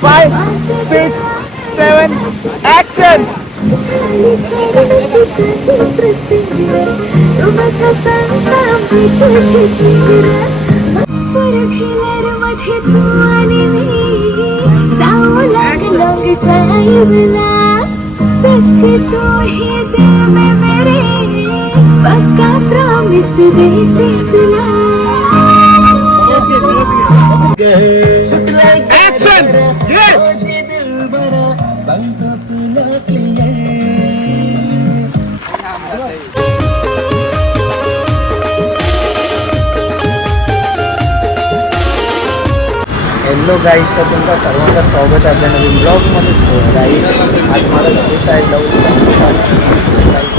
5, 6, 7, action! Action! Yeah! Hello guys, तर तुमचं सर्वांचं स्वागत आहे आपल्या नवीन ब्लॉगमध्ये. गाईज आज मला शूट आहे गाईज.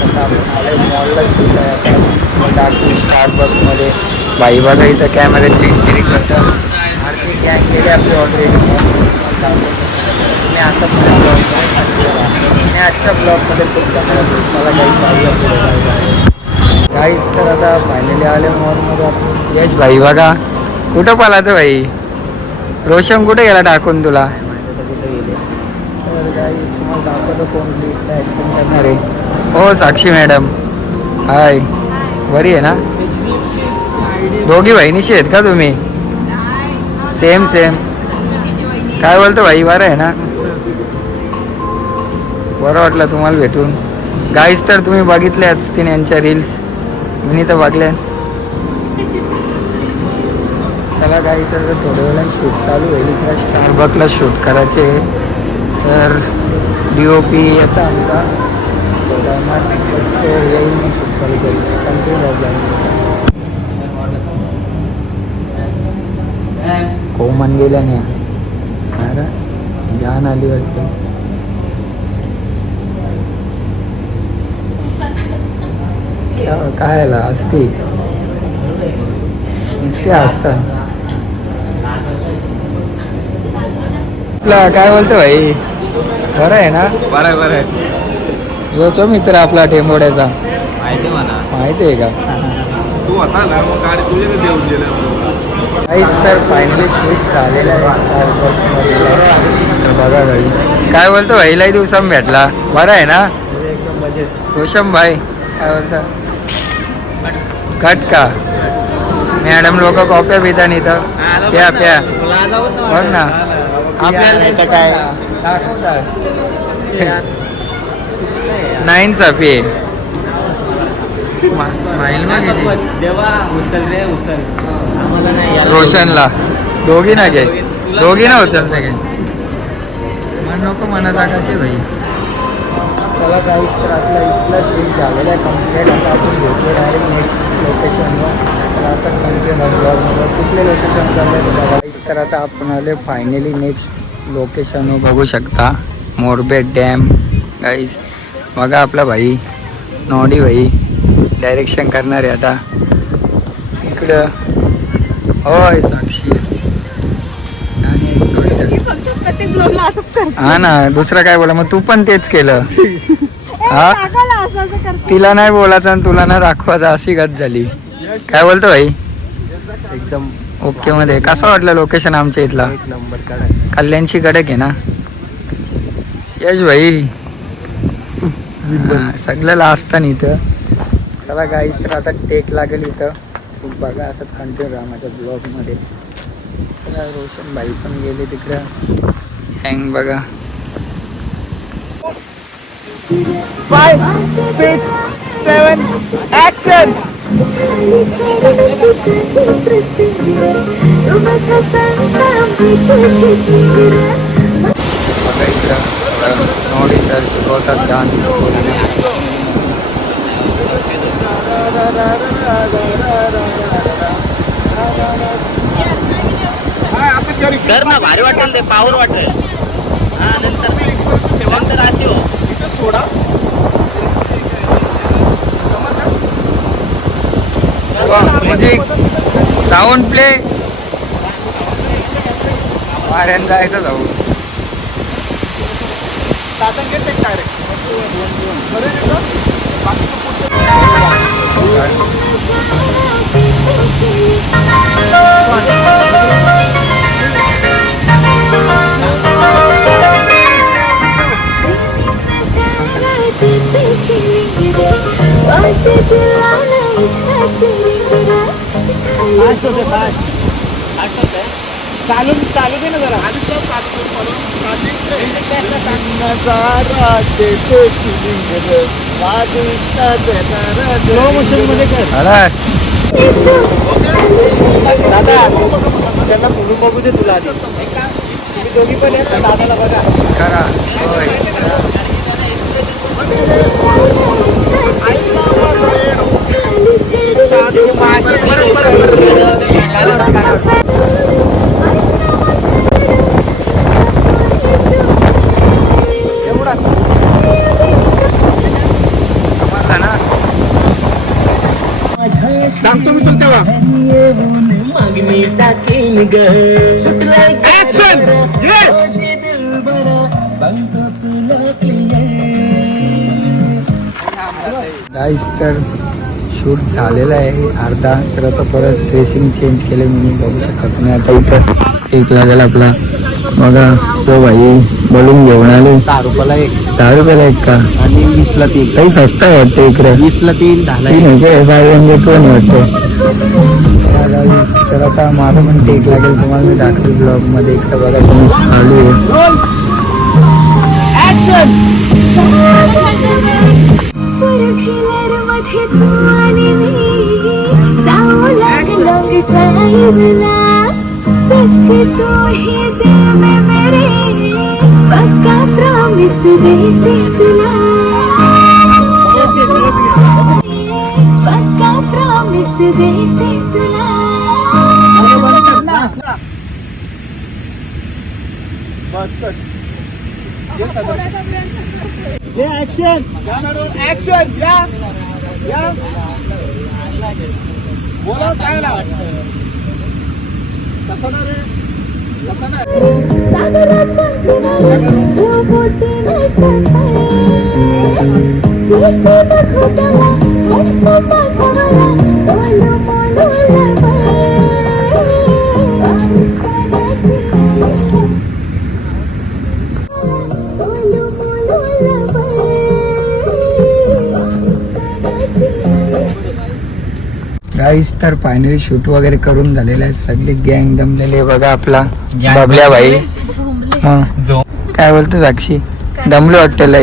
आता आपण आले मॉलला शूट आहे. आता दाखवू स्टारबक्समध्ये. बाई बघा इथं कॅमेऱ्याची एंट्री करतात. आरती गँग केली आपली ऑलरेडी. मी आता पुढे मी आजच्या ब्लॉगमध्ये खूप कॅमेरा मला गाईज चालू गाईज. तर आता फायनली आले मॉलमध्ये आपण. यश भाई बघा कुठं पालातं भाई. रोशन कुठे गेला टाकून तुला. कुठे गेले तर गाईज तुम्हाला दाखवतो कोण ॲक्टिंग करणार आहे. हो साक्षी मॅडम हाय. बरी आहे ना. दोघी बहिणीशी आहेत का तुम्ही. Same same. काय बोलतो भाई बरं आहे ना. बरं वाटलं तुम्हाला भेटून. गाईज तर तुम्ही बघितल्याच असतील यांच्या रील्स. मी तर बघल्या. चला गाईस आता थोड्या वेळाने शूट चालू होईल. इकडं स्टारबक्सला शूट करायचे तर DOP येतं आमचा. थोड्या येईल मग शूट चालू करू. कंटिन्यू कोमन गेल्या नाही. अरे जान आली वाटतं. काय असते नुसते असतात. काय बोलतो भाई. बरं आहे ना. बरं आहे बरं आहे. जो चो मित्र आपला टेंबोड्याचा माहिती आहे का. तू आता ना मग गाडी तुझ्याकडे देऊन गेल्या. काहीच तर फायनली शूट झालेला आहे स्टारबक्समध्ये. बघा भाई काय बोलतो भाई. लई दिवसांनी भेटला. बरं आहे ना. एकदम मजेत. रोशम भाई काय बोलता. कट का मॅडम लोक कॉप्या पिता नाही तर प्या प्या बघ ना. आपल्याला काय दाखवतात. 9 पे स्माईल मग रोशनला दोघी ना घे. दोघी ना उचलते घे. मन नको मना टाकायचे भाई. चला गाईस तर आपला इथला शूट झालेला आहे कम्प्लीट. आता आपण भेटलो डायरेक्ट नेक्स्ट लोकेशनवर. तर असं कंटिन्यू ब्लॉगमध्ये कुठले लोकेशन चाललं आहे गाईस. तर आता आपण आले फायनली नेक्स्ट लोकेशनवर. बघू शकता मोरबेट डॅम गाईस. बघा आपला भाई नॉडी भाई डायरेक्शन करणार आहे आता इकडं. होय साक्षी. हा ना दुसरं काय बोला. मग तू पण तेच केलं. हा तिला नाही बोलायचं आणि तुला नाही दाखवायचं अशी गत झाली. काय बोलतो भाई. एकदम ओके मध्ये. कसं वाटलं लोकेशन आमच्या इथला. नंबर काढा. कल्याणची कडक आहे ना. यश भाई सगळं लाजतं इथं. चला गाईस तर आता टेक लागेल इथं. खूप बघा असं कंटिन्यू राहा माझ्या ब्लॉगमध्ये. चला रोशन भाई पण गेले तिकडं. हँग बघा. 5, 6, 7, action! बघा इकडं नॉडी सर शिकवतात डान्स. कर ना भारी वाटेल ते पावर वाटेल. हा नंतर अशी हो थोडा म्युझिक साऊंड प्ले. वाऱ्यानं जायचं जाऊ. चालून चालू दे ना जरा आणि सब चालू करून म्हणून स्लो मोशन मध्ये कर अरे दादा त्यांना बोलून बघू दे तुला आधी. तुम्ही दोघी पण येत ना दादाला बघा. करा होय. समजलं ना? सांगतो मी तुला तेव्हा ऍक्शन गाईस तर शूट झालेलं आहे अर्धा. तर आता परत ड्रेसिंग चेंज केले मी बघू शकता तुम्ही. आता इथं एक लागेल आपला बघा तो भाई बलून घेऊन आले. 10 रुपयाला एक 10 रुपयाला एक का आणि 20ला 3. काही स्वस्त आहे वाटतं इकडे. 20ला 3 10ला तीन आहे काय बाय वन गेट वन वाटतं. चला guys, तर आता माझं पण टेक लागेल तुम्हाला मी दाखवेल ब्लॉग मध्ये. इकडे बघा तुम्ही चालू आहे. ऍक्शन या बोला काय ना कसं ना रे कसं ना गाईस तर फायनली शूट वगैरे करून झालेलं आहे. सगळी गँग दमलेली बघा. आपला बबल्या भाई. हा काय बोलतो साक्षी दमले वाटतेला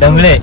दमले